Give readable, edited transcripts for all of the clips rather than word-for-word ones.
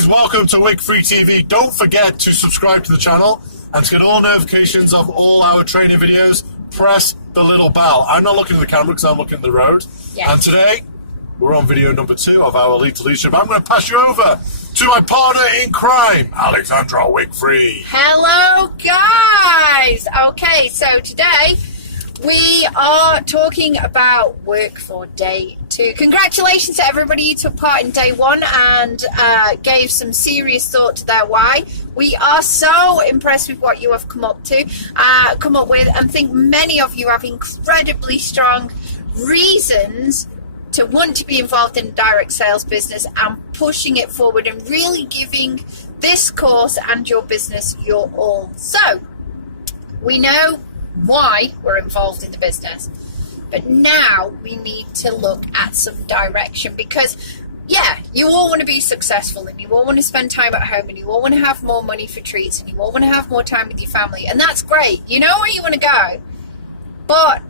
guys, welcome to Wickfree TV. Don't forget to subscribe to the channel and to get all notifications of all our training videos. Press the little bell. I'm not looking at the camera because I'm looking at the road. Yeah. And today, we're on video number 2 of our Elite Leadership. I'm going to pass you over to my partner in crime, Alexandra Wickfree. Hello, guys. Okay, so today we are talking about work for day 2. Congratulations to everybody who took part in day 1 and gave some serious thought to their why. We are so impressed with what you have come up with, and think many of you have incredibly strong reasons to want to be involved in a direct sales business and pushing it forward and really giving this course and your business your all. So we know why we're involved in the business, but now we need to look at some direction, because yeah, you all want to be successful and you all want to spend time at home and you all want to have more money for treats and you all want to have more time with your family, and that's great. You know where you want to go, but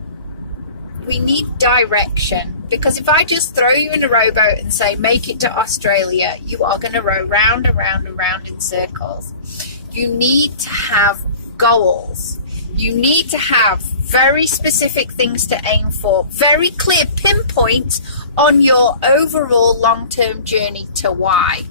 we need direction. Because if I just throw you in a rowboat and say, make it to Australia, you are going to row round and round and round in circles. You need to have goals. You need to have very specific things to aim for, very clear pinpoints on your overall long-term journey to why.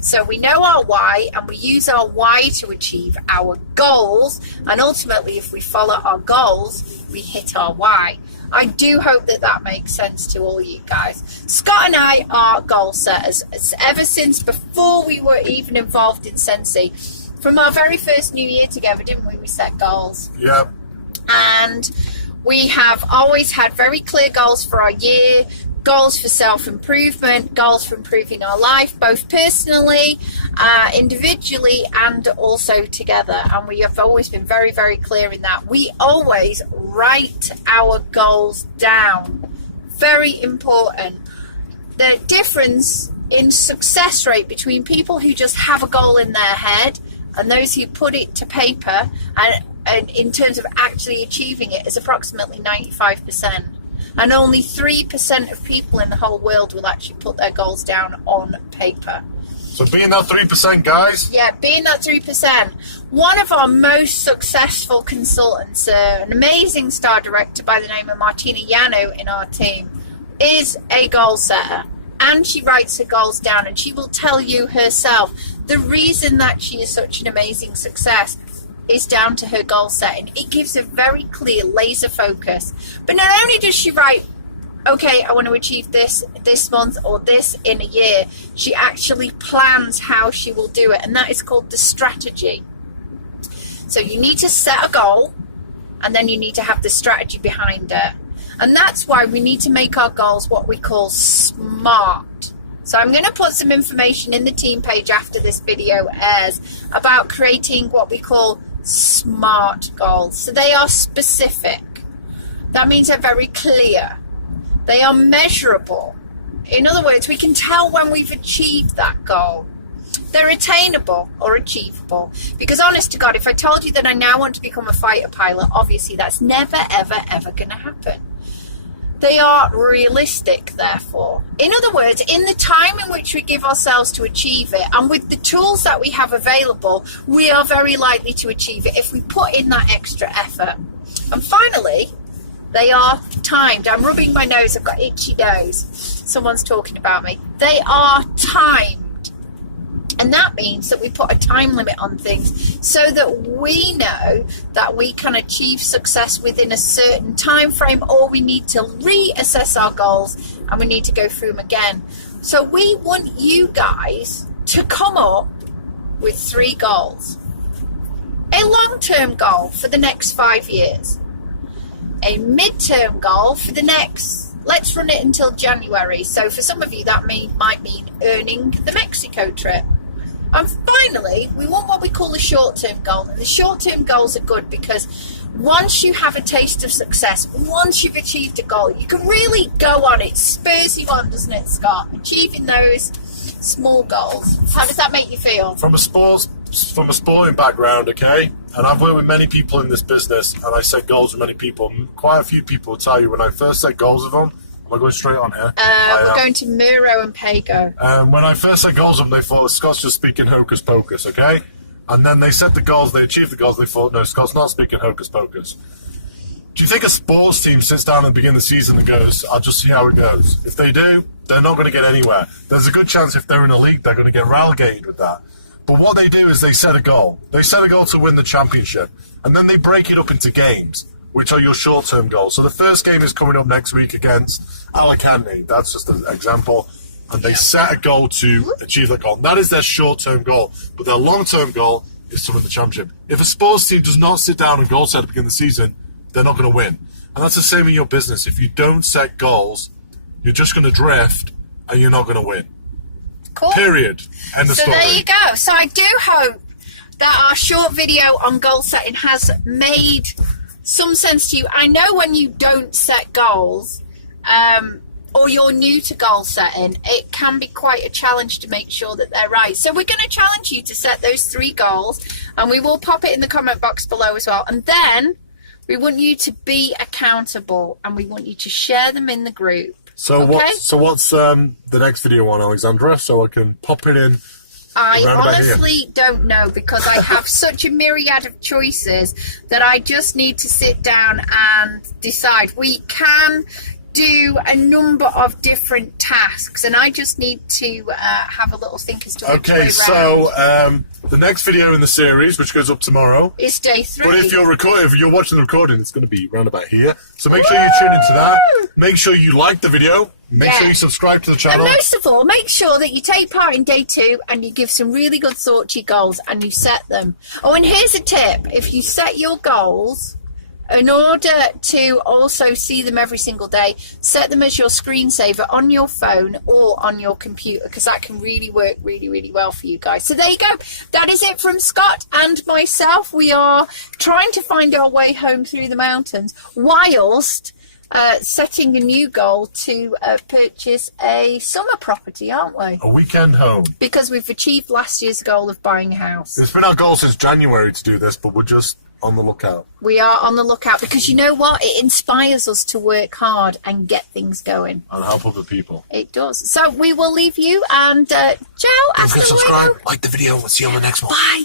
So we know our why and we use our why to achieve our goals. And ultimately, if we follow our goals, we hit our why. I do hope that that makes sense to all you guys. Scott and I are goal setters. Ever since before we were even involved in Scentsy. From our very first New Year together, didn't we? We set goals. Yep. And we have always had very clear goals for our year, goals for self-improvement, goals for improving our life, both personally, individually, and also together. And we have always been very, very clear in that. We always write our goals down. Very important. The difference in success rate between people who just have a goal in their head and those who put it to paper and in terms of actually achieving it is approximately 95%. And only 3% of people in the whole world will actually put their goals down on paper. So being that 3%, guys. Yeah, being that 3%. One of our most successful consultants, an amazing star director by the name of Martina Yano in our team, is a goal setter. And she writes her goals down, and she will tell you herself the reason that she is such an amazing success is down to her goal setting. It gives a very clear laser focus. But not only does she write, okay, I want to achieve this month or this in a year, she actually plans how she will do it, and that is called the strategy. So you need to set a goal, and then you need to have the strategy behind it. And that's why we need to make our goals what we call SMART. So I'm going to put some information in the team page after this video airs about creating what we call SMART goals. So they are specific. That means they're very clear. They are measurable. In other words, we can tell when we've achieved that goal. They're attainable or achievable. Because honest to God, if I told you that I now want to become a fighter pilot, obviously that's never, ever, ever going to happen. They are realistic, therefore. In other words, in the time in which we give ourselves to achieve it, and with the tools that we have available, we are very likely to achieve it if we put in that extra effort. And finally, they are timed. I'm rubbing my nose. I've got itchy nose. Someone's talking about me. They are timed. And that means that we put a time limit on things so that we know that we can achieve success within a certain time frame, or we need to reassess our goals and we need to go through them again. So we want you guys to come up with 3 goals. A long-term goal for the next 5 years. A mid-term goal for the next, let's run it until January. So for some of you that might mean earning the Mexico trip. And finally, we want what we call a short-term goal. And the short-term goals are good because once you have a taste of success, once you've achieved a goal, you can really go on. It spurs you on, doesn't it, Scott? Achieving those small goals. How does that make you feel? From a sporting background, okay? And I've worked with many people in this business, and I set goals with many people. Quite a few people will tell you when I first set goals with them, Am I going straight on here? We're going to Miro and Pago. When I first set goals up, they thought Scott's just speaking hocus pocus, okay? And then they set the goals, they achieved the goals, they thought, no, Scott's not speaking hocus pocus. Do you think a sports team sits down at the beginning of the season and goes, I'll just see how it goes? If they do, they're not going to get anywhere. There's a good chance if they're in a league, they're going to get relegated with that. But what they do is they set a goal. They set a goal to win the championship. And then they break it up into games, which are your short-term goals. So the first game is coming up next week against Alexandra. That's just an example. And they set a goal to achieve that goal. And that is their short-term goal. But their long-term goal is to win the championship. If a sports team does not sit down and goal set at the beginning of the season, they're not going to win. And that's the same in your business. If you don't set goals, you're just going to drift and you're not going to win. Cool. Period. End of story. So there you go. So I do hope that our short video on goal setting has made some sense to you. I know when you don't set goals, or you're new to goal setting, it can be quite a challenge to make sure that they're right. So we're going to challenge you to set those 3 goals, and we will pop it in the comment box below as well. And then we want you to be accountable, and we want you to share them in the group. So okay? what's the next video on, Alexandra? So I can pop it in. I honestly don't know, because I have such a myriad of choices that I just need to sit down and decide. We can do a number of different tasks, and I just need to have a little think as to which way round. So the next video in the series, which goes up tomorrow, is day 3. But if you're watching the recording, it's going to be round about here. So make sure you tune into that. Make sure you like the video. Make sure you subscribe to the channel. And most of all, make sure that you take part in day 2 and you give some really good thought to your goals and you set them. Oh, and here's a tip. If you set your goals, in order to also see them every single day, set them as your screensaver on your phone or on your computer, because that can really work really, really well for you guys. So there you go. That is it from Scott and myself. We are trying to find our way home through the mountains whilst setting a new goal to purchase a summer property, aren't we? A weekend home. Because we've achieved last year's goal of buying a house. It's been our goal since January to do this, but we're just on the lookout. We are on the lookout, because you know what? It inspires us to work hard and get things going. And help other people. It does. So we will leave you, and ciao. Don't forget to subscribe, like the video, we'll see you on the next one. Bye.